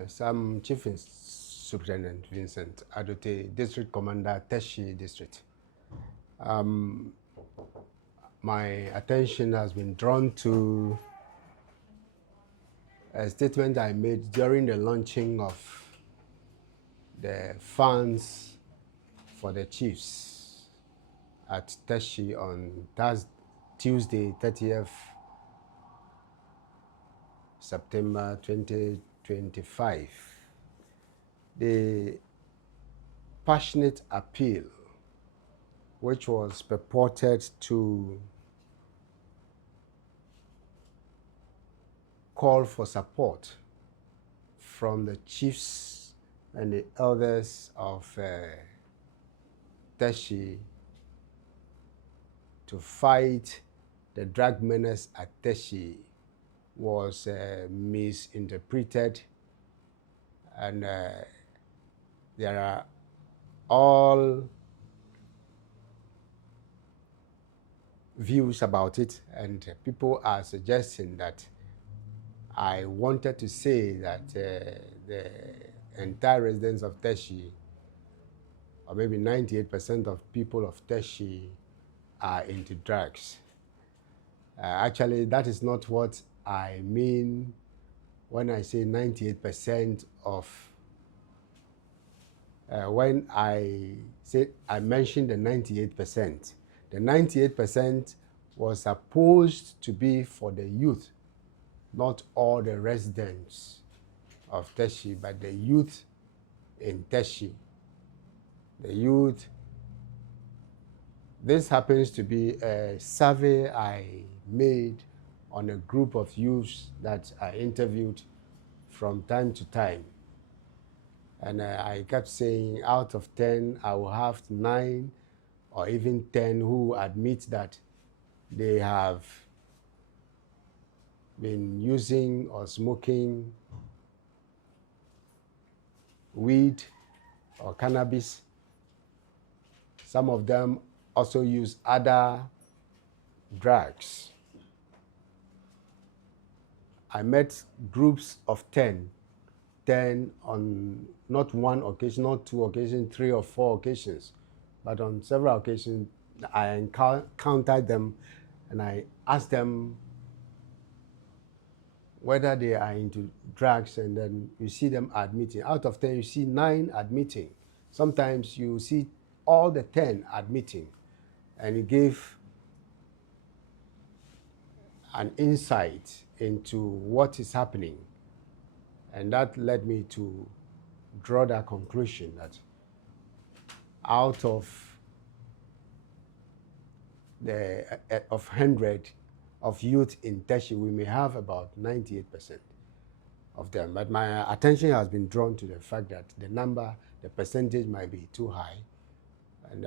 Yes, I'm Superintendent Vincent Adotey, District Commander, Teshie District. My attention has been drawn to a statement I made during the launching of the funds for the chiefs at Teshie on Tuesday, 30th September 2025. The passionate appeal, which was purported to call for support from the chiefs and the elders of Teshie to fight the drug menace at Teshie was misinterpreted, and there are all views about it, and people are suggesting that I wanted to say that the entire residents of Teshie, or maybe 98% of people of Teshie, are into drugs. Actually, that is not what I mean when I say 98% of. When I mentioned the 98%, the 98% was supposed to be for the youth, not all the residents of Teshie, but the youth in Teshie. The youth. This happens to be a survey I made on a group of youths that I interviewed from time to time. And I kept saying out of 10, I will have 9 or even 10 who admit that they have been using or smoking weed or cannabis. Some of them also use other drugs. I met groups of 10 on not one occasion, not 2 occasions, 3 or 4 occasions, but on several occasions I encountered them and I asked them whether they are into drugs, and then you see them admitting. Out of 10, you see 9 admitting. Sometimes you see all the 10 admitting, and it gave an insight into what is happening. And that led me to draw that conclusion that out of 100 of youth in Teshie, we may have about 98% of them. But my attention has been drawn to the fact that the percentage might be too high. And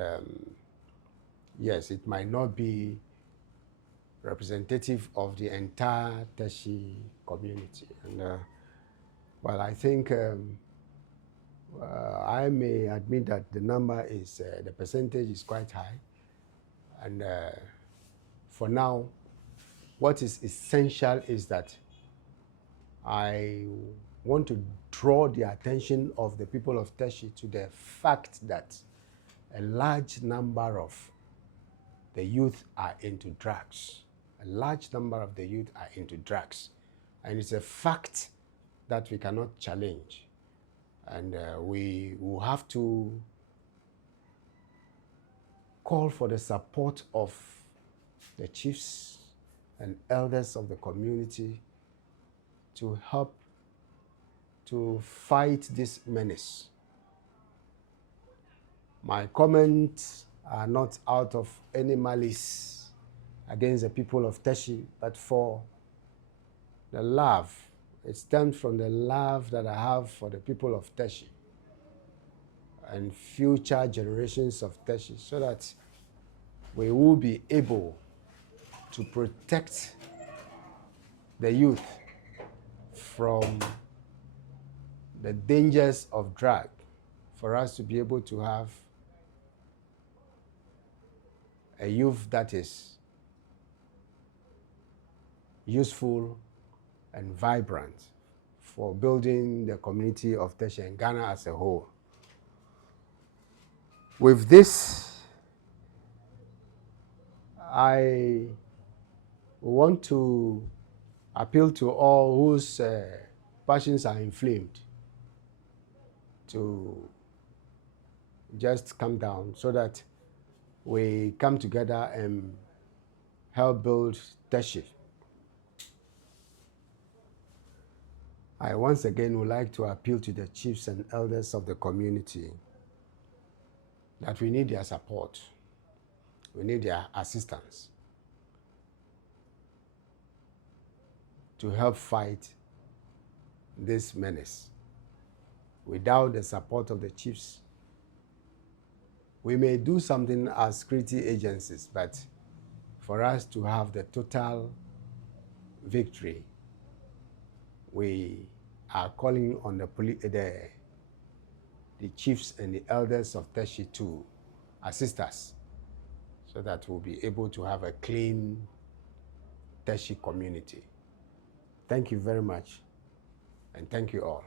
yes, it might not be representative of the entire Teshie community. And well, I think I may admit that the percentage is quite high. And for now, what is essential is that I want to draw the attention of the people of Teshie to the fact that a large number of the youth are into drugs. A large number of the youth are into drugs. And it's a fact that we cannot challenge. And we will have to call for the support of the chiefs and elders of the community to help to fight this menace. My comments are not out of any malice against the people of Teshie, but for the love. It stems from the love that I have for the people of Teshie and future generations of Teshie, so that we will be able to protect the youth from the dangers of drug, for us to be able to have a youth that is useful and vibrant for building the community of Teshie and Ghana as a whole. With this, I want to appeal to all whose passions are inflamed to just come down so that we come together and help build Teshie. I once again would like to appeal to the chiefs and elders of the community that we need their support, we need their assistance to help fight this menace. Without the support of the chiefs, we may do something as security agencies, but for us to have the total victory, we are calling on the chiefs and the elders of Teshie to assist us so that we'll be able to have a clean Teshie community. Thank you very much, and thank you all.